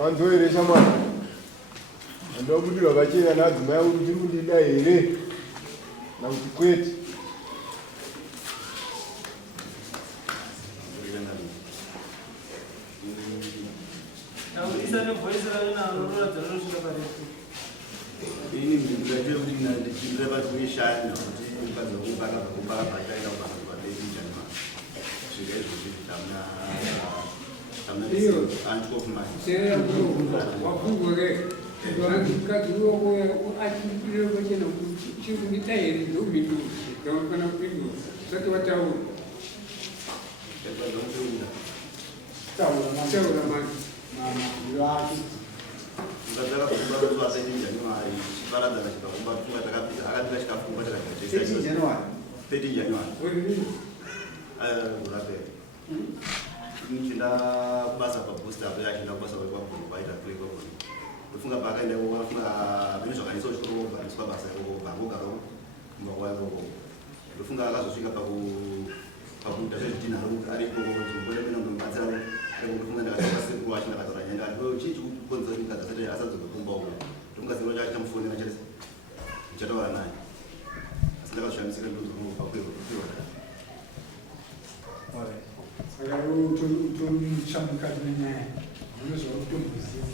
wanzoere shamwana andobudilwa vachena nadzimai kuti mundida here nakuti kwete ini ndingaite kuti ndichindire vakuishanya kuti ukadza kubaka bhataira ubaka kuvabeiti janima svika izvozvi tamna wabvunzwake mukadzi uyokoya achipirire kwachena chiri kundida here ndopindura ndaunofana kupindura usati wataura taura manje ukadzaka kuumba kuti vasaiti january chiparadzana chikaumba akapika chikafunga chakati january 30 january urapera chinda kubasa pabooster apo yachinda kubasa kwakwagunhu kwaita kule kwakuni ndofunga paakaenda wafunga vine zvakanisa uchikoro wobvaniswa basa ikogara kumba kwaikoko ndofunga akazosvika pakuita zvezvidhinharo aripo zimbolemena ndomubatsira ndofunga ndakatasekuru wacho ndakataura nyaya ndikati chii chikukonzera kuti mukadzi asati asadzoka kumba uko ndofunga zero chacho chamufonera chese ndichataura naye asi ndakazoshandisika ndozopakwirwa saka utomshamukadzi nenyaya unozva kutombuziva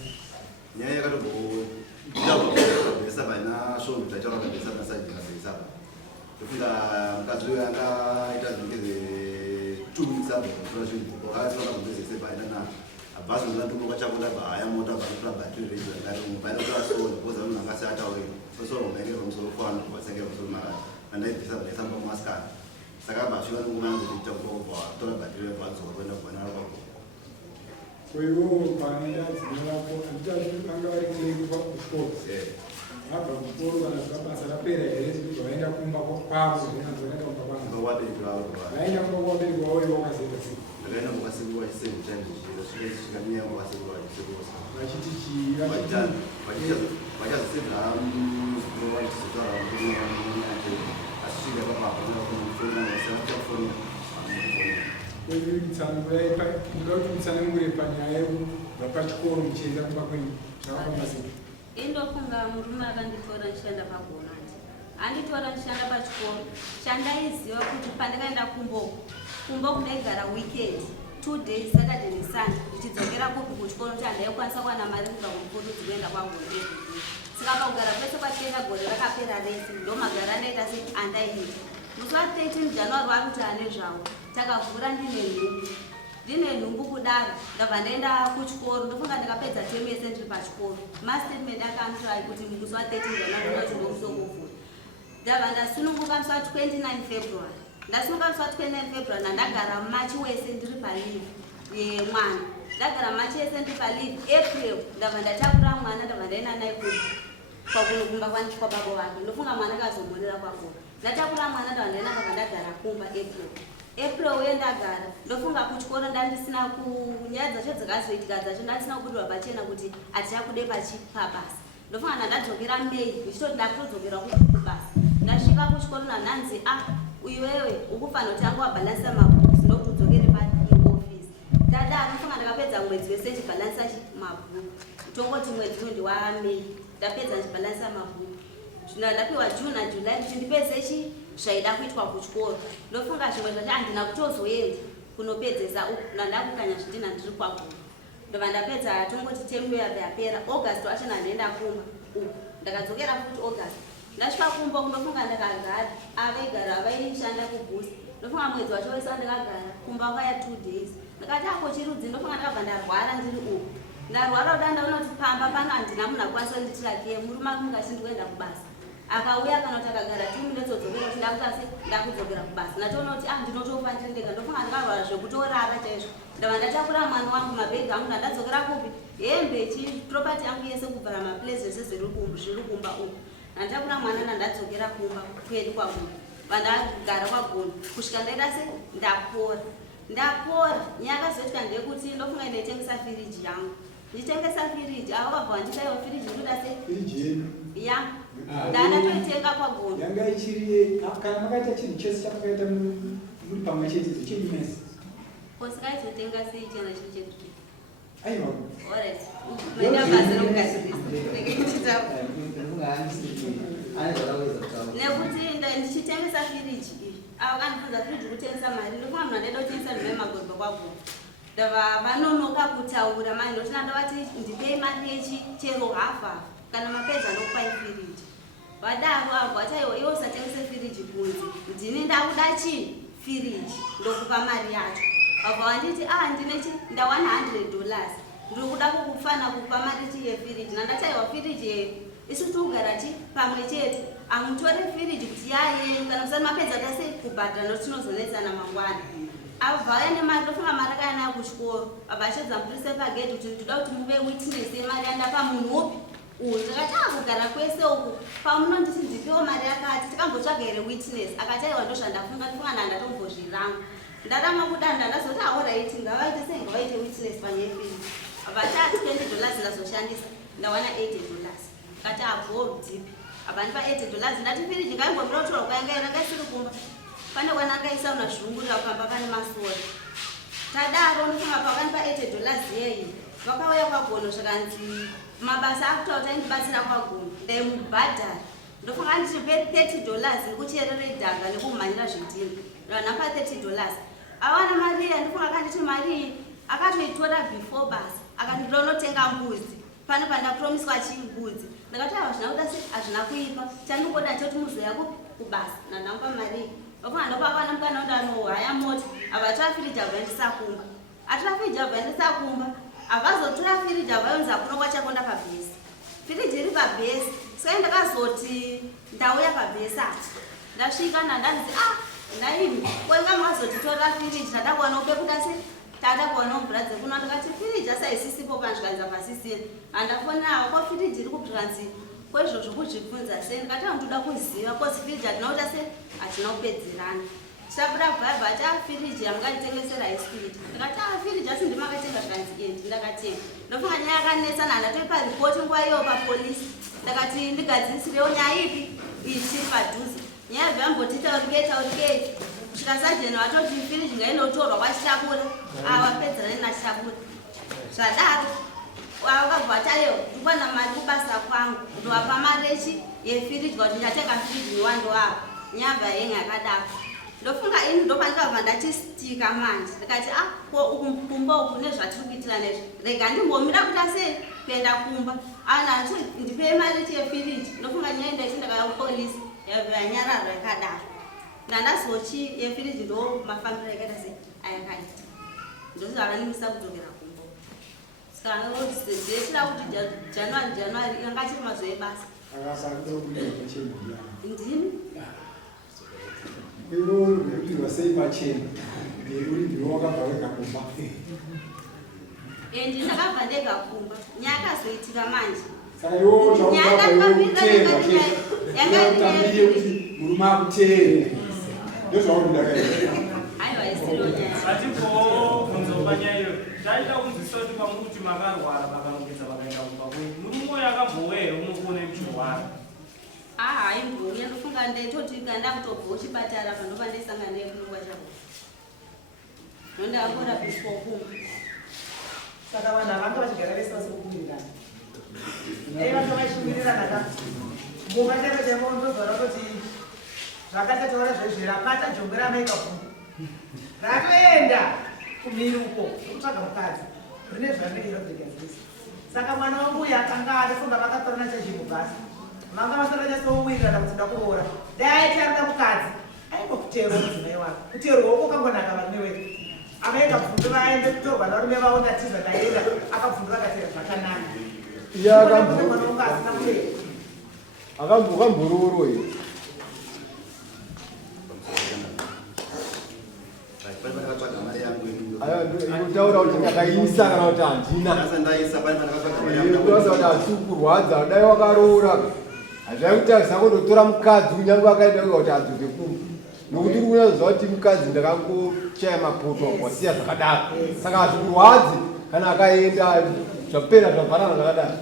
nyaya yakatobvesa paina svonhu taitaura kabvesa nasajikasaisaa ndofunga mukadzi uyo angaita zvinenge 2 weeks abva kutora chinhu akasaka kumbezese paina na abhazi ndandomoka chako ndabva haya mota bvakutora bhatiri reizvabaida kutora soni koza munhu angasi ataure sosoro maengero musoro kwano kuvatsengera musoro mara andaibvisa ndaisamba mumaskana saka abasvika nonguva yanzokuita kubva watora bhatiri rebvanzoka kuenda kuvanaro kwako kwaivo panoenda dzina rako anditanga vari kuleki kuchikoro abva kuchikoro kana zvabasa rapera here zvikubva vaenda kumba kwavo zvinanzoenda kumba kwavo vabereki vavo vaenda kumba kwavabereki vavo ivo wakazoita sei ndakaenda mukasekuru vachisevhu chaizvo svika miya mukasekuru vachisekuru vachiti vachazosevha vachizotaura asvika papaaafonera muda kuti mutsanangure panyaya yekubva pachikoro muchienda kumba kwenyu zvakafamba sei indofunga murume akanditora ndichienda pagonati anditora ndichienda pachikoro chandaiziva kuti pandakaenda kumba kundaigara weekend 2 days saturday nesunday ndichidzokera kupi kuchikoro kuti handaikwanisa kuwana mari kuda kumuputudzi kuenda kwagore saka pakugara kwese kwatienda gore rakapera rese ndomagara ndaita se andaiita musi wa 13 january wakuti ane zvavo takavhura ndine nhumbu kudaro ndabva ndaenda kuchikoro ndofunga ndakapedza temu yese ndiri pachikoro mastatement akamtrai kuti musi wa 13 january unoti ndomusokuvhura ndabva ndasununguka musi wa 29 february ndasununguka musi wa 29 february nandagara machi wese ndiri palive yemwana ndagara machi yese ndiri palive april ndabva ndatakura mwana ndabva ndaenda naye kwakunokumba kwababa vake ndofunga mwana akazomonera kwakona ndatakura mwana ndabva ndaenda ndabva ndagara kumba april uye ndagara ndofunga kuchikoro ndandisina kunyaya dzacho dzakazoitika dzacho ndandisina kubudwa pachena kuti hatichakude pabasa ndofunga ndandadzokera mei ndichitoti ndakutodzokera kubasa ndasvika kuchikoro nanhanzi uiwewe ukufanira kuti anga wabhalansa mabhuku ndokudzokere paofisi ndadaro ndofunga ndakapedza mwedzi wese ndichibhalansa mabhuku tongoti mwedzi uyu ndiwamei ndapedza ndichibhalansa mabhuku ndapiwa june najuly ndichindipedze zvaida kuitwa kuchikoro ndofunga zvimwe zvacho handina kutozoenda kunopedzesa uku ndandakukanya zvidhina ndiri kwaguru ndobva ndapedza tongoti temu yapera august wacho nandaenda kumba uku ndakadzokera futi august ndasvika kumba kundofunga ndakagara avaigara avaishanda kubhusa ndofunga mwedzi wacho wese wandakagara kumba kwaya 2 days ndakati ako chirudzi ndofunga ndakabva ndarwara ndiri uku ndarwara kuda ndaona kuti pamba panga handina munhu akwanisa kunditira ke murume akunge achindikuenda kubasa akauya kana kuti akagara 2 minutes odzokera kuti ndakutase ndakudzokera kubasa ndatoona kuti ndinotofa ndendeka ndofunga ndikarwara zvekutorara chaizvo ndabva ndatakura mwana wangu mabhegi angu ndandadzokera kupi hembe chipropati yangu yese kubvara maplace zvese zviri kumba uku ndandatakura mwana ndandadzokera kumba kwedu kwagunhu vandagara kwagunhu kusvika ndaita se ndapora nyaya kazoitika ndeyekuti ndofunga ndaitengesa firiji yangu ndichitengesa firiji ava vabva vanditaiwa firiji ndoda se ya ndandatoitenga kwagonu yanga ichiri kana makaita chinhu chese chamakaita muri pamwe chete chiri mese kosikaitotenga sei chena chiri chetu aiwa Alright. Menda basi lokugadzirisa. Nekuti ndichitengesa firiji iyi. Avo kandifunza firiji kutengesa mari. Ndofuna munhu andaida kutengesa nhumbi yemagodha kwaguku. Ndava vanonoka kutaura manje ndoti ndavati ndipei mari yechichero hafa kana mapedza ndokupai firiji. Vadaro avo vati aiwa iwe usatengese firiji kunze. Ndini ndakuda chii? Firiji. Ndokupa mari yacho. Avo vanditi ndawana $100. Ndiri kuda kukufana kupa mari yefiriji. Nandati aiwa firiji isusu togara pamwe chete. Amutore firiji kuti yaye kana kusati mapedza tase kubhadhara nokuti tinozonetsana mangwana. Avaya nemari ndofunga mari akayana kuchikoro. Abashedza mupurise pagedhi kuti ndinoda kuti muve witness yemari yandapa munhu upi uyu. Ndakati kugara kwese uku pamunonditi ndipewo mari yakati tikambotsvaga here witness. Akati aiwa ndozvandafunga ndandatombozvirangu. Ndarama kudaro ndandazoti alright ngavaite sei ngavaite witness panyaya yefiriji. Vachati $20 ndazoshandisa ndawana $80. Kati go deep. Abanipa $80 ndati firiji ngaingomira kutora kwayanga yakaisiri kumba. Pane kwana akaisa unazvungurira pamba pane masori. Tadaro ndofunga pakanipa $80 yeyi. Vakauya kwagono zvakanzi mabasa akuita kuti aindibatsira kwagono ndaimubhadhara. Ndofunga ndichipe $30 nekucherere dhanga nekumhanyira zvidhina. Ndanapa $30. Awana mari ndofunga akanditi mari akatoitora before basa. Akandinotenga mbuzi. Pane pandapromiswa chimbudzi. Ndakati hazvina kuda sei hazvina kuipa. Chandingoda choti muzoya kubasa. Nandamupa mari. Vafunga ndopakwana mukana ndanohaya mota. Avatora firiji avaendesa kumba. Atora firiji avaendesa kumba. Avazotora firiji avaonza kuno kwachakonda pabhesi. Firiji iri pabhesi. Saka ndakazoti ndauya pabhesi ati. Ndasvika ndandanzi naimi kwenga mwazotitora firiji tadakuwana upekuda sei. Tadakuwana mvura dzekuno ndakati firiji asaisisipo panzvikanza pasisini. Andafonera kwa firiji iri kubhuranzi kwezvozvo kuzvibvunza sei. Ndikati ndoda kuziva kozi firiji atinoita sei hatina kupedzerana. Chabuda bhaibha firiji yamukanditengesera yeSpeed. Ndikati firiji asi ndimakatenga zvikanzi endi ndakatenga. Ndofunga nyaya yakanetsana ndatoipa ripoti nguva iyo papolisi. Ndakati ndigadzirisirewo nyaya ipi ichiri padhuze. Nyaya yambotitaurikei kusvika sajeni watoti firiji ngainotorwa kwachitabura. Wapedzerana nachitabura. Zvadaro wakabva tayo ndikwana mari kubasa kwangu. Ndowapa mari yefiriji kuti ndatenga firiji newando wavo. Nyamba yenga yakadaro. Ndofunga ini ndopandikabva ndatistika manje. Ndikati kumba uku nezvatiri kuitira nezvi. Rega ndimbomira kuita sei kuenda kumba. Anati ndipei mari yefiriji. Ndofunga nyaya ndaiti ndakauya kupolisi yanyararo yakadaro. Ndandazochi yefiriji ndo mafambiro yakaita sei ayakaita. Ndozvavanimisa kudzokera kumba. Saka ndozvizetira kuti January yangachiri mazuva ebasa. akasando kuita chini Ndini? Iro kuti wasei pachena. Uri ndiwo wakabva kumba. Ndakabva ndega kumba. Nyaya yakazoitika manje. Saka iwo murumakutere. Ndozvauri ndakaita. Aiwa isiro nyaya. Atipo kunzopanya iyo. Ndaita kunzisoti kwamuti makarwara vakarongedza vakaenda kumba kwenyu. Murumo yakambowera unokone muchirwara. Haimbonya ndofunga ndetoti ndakutobva kuchipatara pandopa ndaisangana naye kunongwa chavo. Ndondakakora piswa kumba. Saka vanhu havanga vachigara vese vasikukumirirana. Vanga vachikumirirana ka. Muvatero chavo ndozora kuti zvakatataura zvezvi rapata jongwe ramaikabvunga. Ratoenda kumiruko kutsvaga mukadzi. Rine zvarinenge rinogadzirisa. Saka mwana wambuya akanga arifunga vakatorana chazhinji basi. Vanga vasaranyatsowirirana kuti ndakuroora. Dai arida mukadzi. Aingokuteerwa mudzimai wake. Kuteerwa uko kangonaka varume wedu. Amaika bvundu vaende kutorwa narume vavo ndatiza ndaenda akabvundu vakatera zvakanaka. Akambororo iyo. Inotaura kuti ndakaisa kana kuti handina. Inotaura kuti hasi kurwadza dai wakaroora. Hazvaikutarisa kundotora mukadzi kunyange akaenda kuti adzoke kumba. Nokuti unoziva kuti mukadzi ndakangochaya mapoto wasiya zvakadaro. Saka hazvikurwadzi kana akaenda zvapera zvabvarana zvakadaro.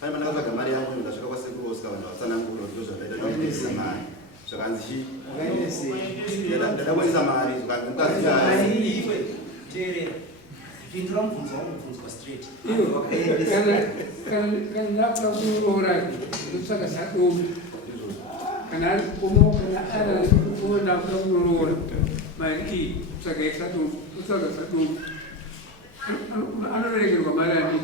Pane ndakatsvaga mari yangu ndasvika kwasekuru osika vanhu vatsanangura kuti ndozvadaita ndakubudisa mari. Zvakanzi chii? Ndakabudisa mari zvakanzi mukadzi pindura mubvunzo wamubvunzwa straight. Kana ndapfa kuroora ndotsvaka sadomu kana ari kukomo kana ari ndapfa kuroora mari iyi tsvaka yesadomu otsvaka sadomu anoregerwa mari ani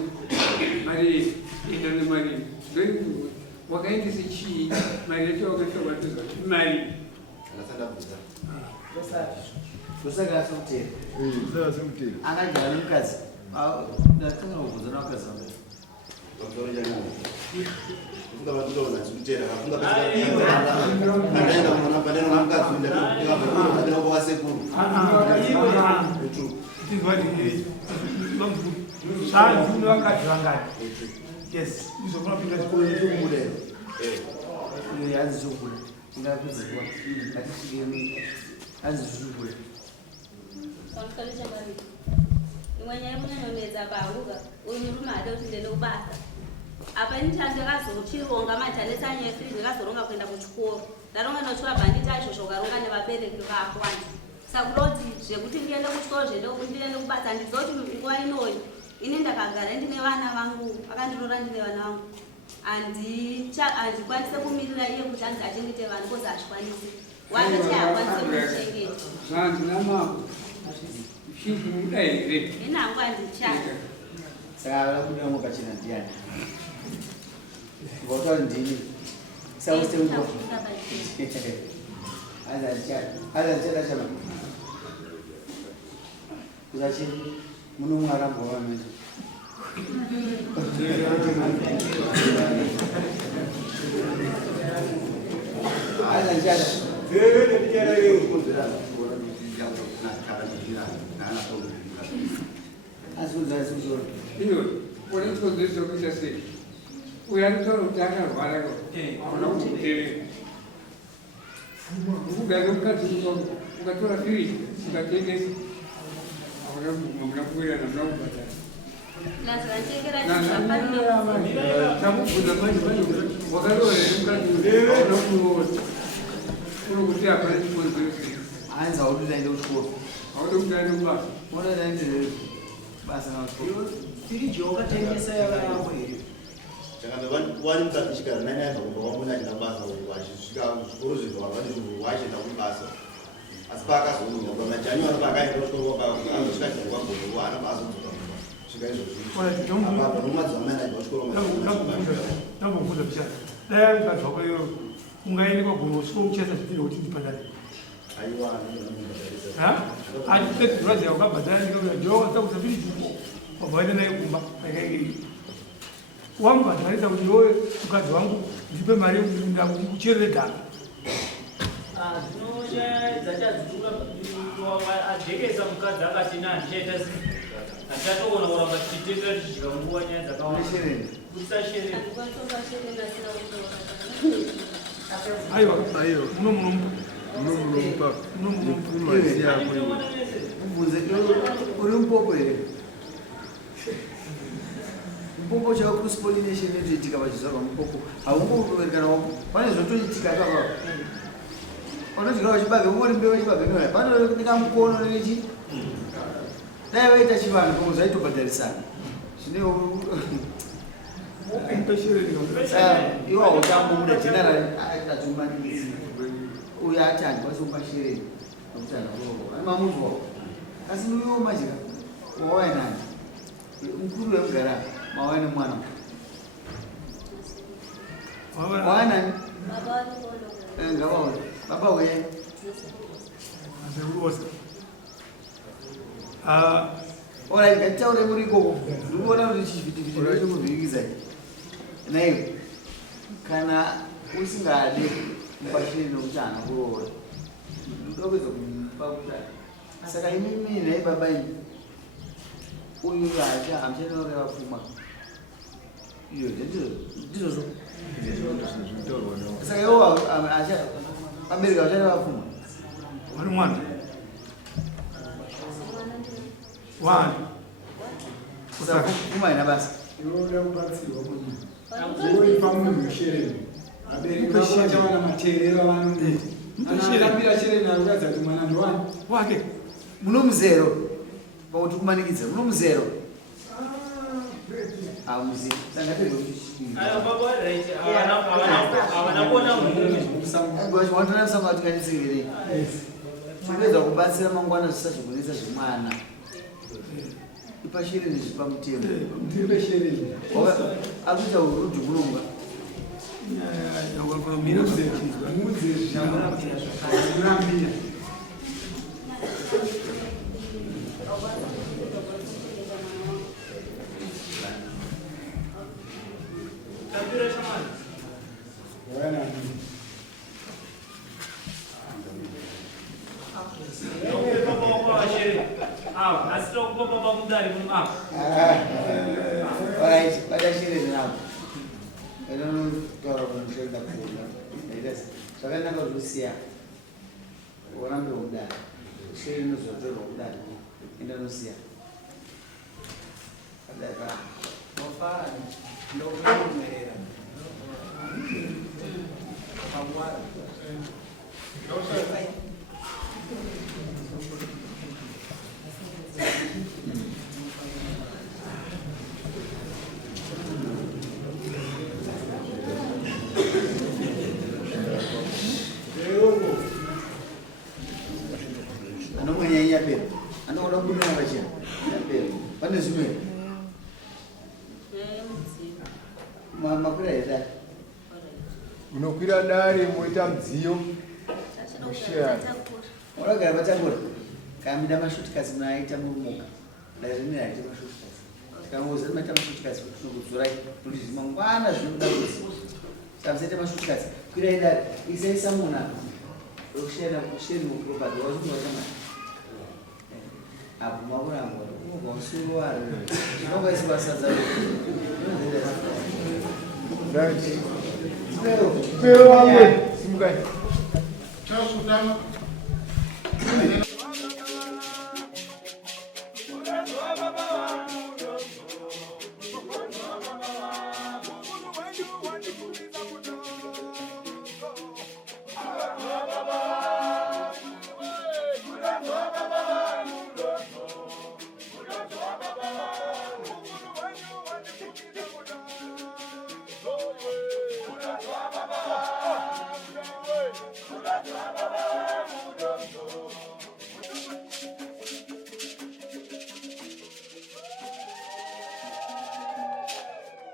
mari enda nemari ndoikuwa wakaendese chii mari yacho wakatsakwatiza mari ndosaka asomutera akagara nemukadzi ndatanga kubvunza namukadzi imwe nyaya munyanyonedza paruka uyu murume ade kuti ndende kubasa apa inchando yakazochironga majanesi anyefiri ndakazoronga kuenda kuchikoro ndaronga nochiwa bhanditi aizvozvo ukaronga nevabereki vako andi saka kudoti zvekuti ndiende kuchikoro ndiende kubasa ndizoti nguva inoyi ini ndakagara ndine vana vangu akandiroora ndine vana vangu handikwanise kumirira iye kuti anzi achengete vanhu kozi hazvikwanisi wachachi hakwanise kuchengeta zvanzinamako zvichimuda here inhangu handichata saka avakudango pachina ndiani ngotauri ndini sausengo azandichata chama kuzachi munomwarambo vamene azandichata iyo onetozezokuita sei uyanotaura kuti akarwara aona kuti ugare mukadzi ukatora firiji ukatengesa auna mvuma muna kuwirana muna kubhatana tamubvunza manje wakaroora here mukadzi auna kuroora unokuti hapana chikonzero hanzi haudi ndaende kuchikoro haude kuti aende kubasa ona ndaende basa nakuchikoro firiji wakatengesa yavaramo here wani mukadzi chigara nani aibva kumba kwamuna achina kubasa wachisvika zvikoro zvibva wavati zvinhu wachienda kubasa asi paakazounga pamajanyuari paakaenda kuchikoro azosvika chino kwagoro haana baazodzoka mumba svika izvozviapa nomwadzi wamai aibva kuchikoro ndambobvunza pichana dai mukadzi wako iyo ungaende kwagoro usvika uchesa zvitiro kuti ndibhadhare aiwa atidurazi yakabhadhara ndikaaaakuta firiji wabvaenda naye kumba akaingei wamubhadharisa kuti iwe mukadzi wangu ndipe mari kucherere dhaka adhekesa mukadzi akati nandichaita hachatogona kuramba tichitendera tichidya nguva nyaya dzakawandakutisa aiwa munomunomupa ubvunze uri mupopo here mupopo chava cross-pollination inotoitika pachizvarwa mupopo haungoverekana wako pane zvotoitika papa unotika vachibage uri mbeu vachibage noya pano nekamukono nechi dai vaita chivanhu pamwe zvaitobhadharisana zvine iwa hautambomuda general aitatumaniisi uyo ati handikwanisi kupa shereni nokuti ane mamuzi wako asi nuiwo majika wawaya nani mukuru wemugara mawaya nemwana wawaya nani ngavaona baba weye orai ngatitaure muri ikoko ndikuona kuti chivhitivhiti ndochomuvhirikizai naivo kana usingade mupashiri nokuti hana kuroora ndokudza kumupa kutani saka imimi nhai baba ini uyu hacha hamuchanaureva pfuma iyo ndizvozvo saka iwo abereka vachareva pfuma wani mwana wani saka pfuma haina basa inoda kubatsirwa munhu oipa munhu shereni abereki vachawana mateerero avanondiakambira shereni arikuratidza kuti mwana ndowani wake muno muzero pauti kumanikidza muno muzero hamuzi wandonamusamatikanitsikirei chipedza kubatsira mangwana zvisazogonesa zvemwana ipashereni zvipamutemo akuita urudhi kulonga zvakanaka zvusiya urambe kudaro shiri inozotorwa kudaro enda nosiya kadaka mafani ndokumerera pamwara unokwira dare moita mudziyo unogara patangura kamida mashutikasi maaita murumoka daizvimira aita mashutikasi tikangoza maita mashutikasi kudzora kuti zvimangwana zvinoda kuzi saka mashutikasi kwirai dare isaisa munhu rokushayira kusheri muprobati wazvinovatama apo makurangwa unobva usuruwari zvinonga isi basadza pero vamwe simukai